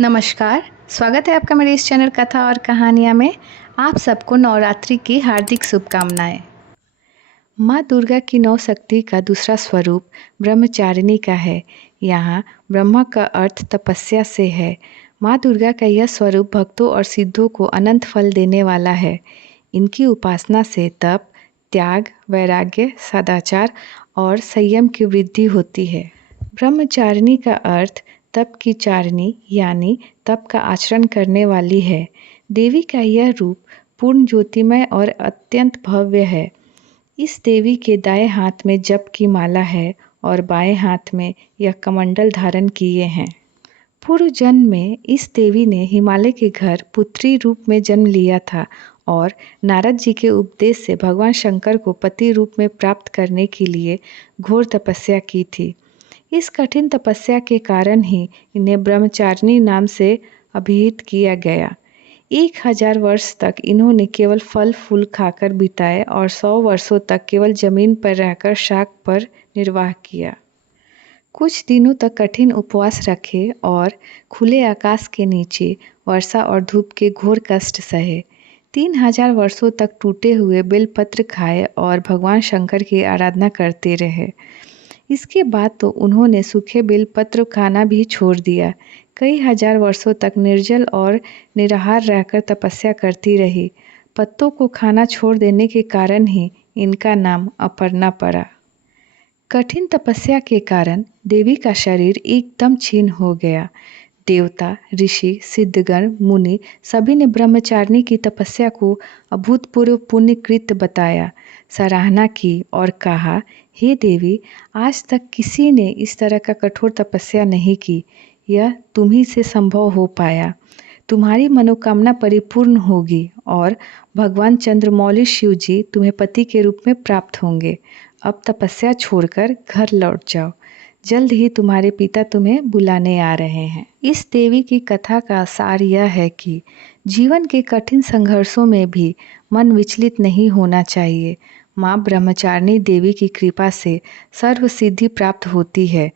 नमस्कार, स्वागत है आपका मेरे इस चैनल कथा और कहानियाँ में। आप सबको नवरात्रि की हार्दिक शुभकामनाएं। माँ दुर्गा की नौ शक्ति का दूसरा स्वरूप ब्रह्मचारिणी का है। यहाँ ब्रह्म का अर्थ तपस्या से है। माँ दुर्गा का यह स्वरूप भक्तों और सिद्धों को अनंत फल देने वाला है। इनकी उपासना से तप, त्याग, वैराग्य, सदाचार और संयम की वृद्धि होती है। ब्रह्मचारिणी का अर्थ तप की चारिणी यानी तप का आचरण करने वाली है। देवी का यह रूप पूर्ण ज्योतिमय और अत्यंत भव्य है। इस देवी के दाएं हाथ में जप की माला है और बाएं हाथ में यह कमंडल धारण किए हैं। पूर्व जन्म में इस देवी ने हिमालय के घर पुत्री रूप में जन्म लिया था और नारद जी के उपदेश से भगवान शंकर को पति रूप में प्राप्त करने के लिए घोर तपस्या की थी। इस कठिन तपस्या के कारण ही इन्हें ब्रह्मचारिणी नाम से अभिहित किया गया। 1000 वर्ष तक इन्होंने केवल फल फूल खाकर बिताए और 100 वर्षों तक केवल जमीन पर रहकर शाक पर निर्वाह किया। कुछ दिनों तक कठिन उपवास रखे और खुले आकाश के नीचे वर्षा और धूप के घोर कष्ट सहे। 3000 वर्षों तक टूटे हुए बेलपत्र खाए और भगवान शंकर की आराधना करते रहे। इसके बाद तो उन्होंने सूखे बेलपत्र खाना भी छोड़ दिया। कई हजार वर्षों तक निर्जल और निराहार रहकर तपस्या करती रही। पत्तों को खाना छोड़ देने के कारण ही इनका नाम अपर्णा पड़ा। कठिन तपस्या के कारण देवी का शरीर एकदम क्षीण हो गया। देवता, ऋषि, सिद्धगण, मुनि सभी ने ब्रह्मचारिणी की तपस्या को अभूतपूर्व पुण्यकृत बताया, सराहना की और कहा, हे देवी, आज तक किसी ने इस तरह का कठोर तपस्या नहीं की। यह तुम्ही से संभव हो पाया। तुम्हारी मनोकामना परिपूर्ण होगी और भगवान चंद्रमौली शिव जी तुम्हें पति के रूप में प्राप्त होंगे। अब तपस्या छोड़कर घर लौट जाओ। जल्द ही तुम्हारे पिता तुम्हें बुलाने आ रहे हैं। इस देवी की कथा का सार यह है कि जीवन के कठिन संघर्षों में भी मन विचलित नहीं होना चाहिए। माँ ब्रह्मचारिणी देवी की कृपा से सर्व सिद्धि प्राप्त होती है।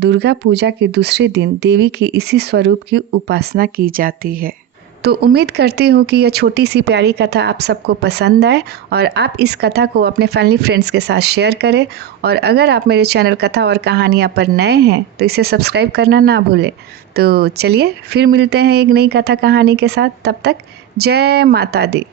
दुर्गा पूजा के दूसरे दिन देवी के इसी स्वरूप की उपासना की जाती है। तो उम्मीद करती हूँ कि यह छोटी सी प्यारी कथा आप सबको पसंद आए और आप इस कथा को अपने फैमिली फ्रेंड्स के साथ शेयर करें। और अगर आप मेरे चैनल कथा और कहानियाँ पर नए हैं तो इसे सब्सक्राइब करना ना भूलें। तो चलिए फिर मिलते हैं एक नई कथा कहानी के साथ। तब तक जय माता दी।